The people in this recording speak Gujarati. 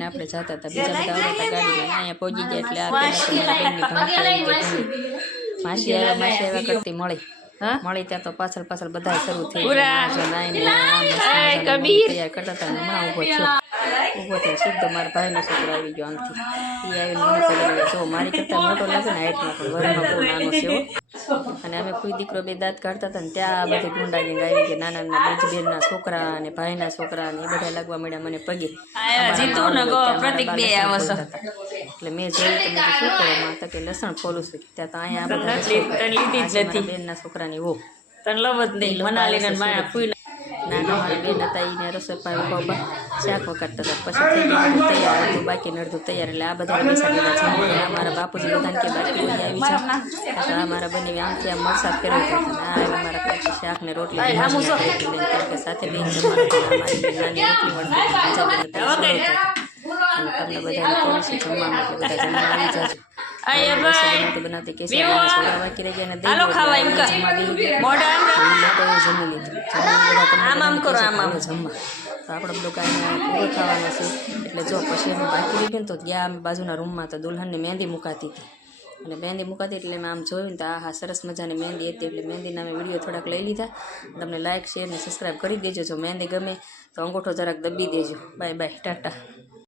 લઈને આપણે જતા હતા, બીજા બધા આવતા હતા ગાડીમાં. અહીંયા પહોંચી ગયા એટલે આ માસી આવ્યા કરતી મળી ત્યાં તો પાછળ બધા શરૂ થઈ ગયા. તૈયાર કરતા હતા. હમણાં ઊભો થયો સીધો મારા ભાઈનો છોકરો આવી ગયો આમથી. એ આવીને જો મારી કરતાં મોટો લાગે ને હાઈટમાં, પણ વરમાં બહુ નાનો છે. અને અમે કોઈ દીકરો બે દાંત કાઢતા હતા ને ત્યાં બધી ગુંડા ગેંગ આવી ગઈ. નાના બેનના છોકરા અને ભાઈના છોકરા ને એ બધા લાગવા મળ્યા મને પગે. એટલે મેં જોયું તમે શું કરો માં કે લસણ ફોલું છું. ત્યાં તો અહીંયા બેનના છોકરાની હો નાના મારા બેન હતા એને રસોઈ પાણી શાક વકારતા હતા. પછી થઈ ગયું તૈયાર, અડધું બાકી ને અડધું તૈયાર. એટલે આ બધા બેસા ગયા છે. મારા બાપુજી બધાને કે બાકી આવી છે. આ મારા બની આમથી આમ મરસાદ ફેરવતા હતા. આ મારા કાચી શાક ને રોટલી સાથે બેન નાની રોટલી મળતી તમને બધા જમવા બધા જમવા આવી જશે. બનાવતી કે બાકી રહી ગયા જમવા. તો આપણે બધું કાંઈ પૂરો થવાનો છે. એટલે જો પછી અમે બાકી રહી ગયું તો ગયા અમે બાજુના રૂમમાં તો દુલ્હનની મહેંદી મુકાતી હતી. અને મહેંદી મુકાતી એટલે મેં આમ જોયું ને તો આ સરસ મજાની મહેંદી હતી. એટલે મહેંદીના મેં વિડીયો થોડાક લઈ લીધા. તમને લાઇક શેર ને સબસ્ક્રાઈબ કરી દેજો. જો મહેંદી ગમે તો અંગૂઠો જરાક દબી દેજો. Bye bye, Tata.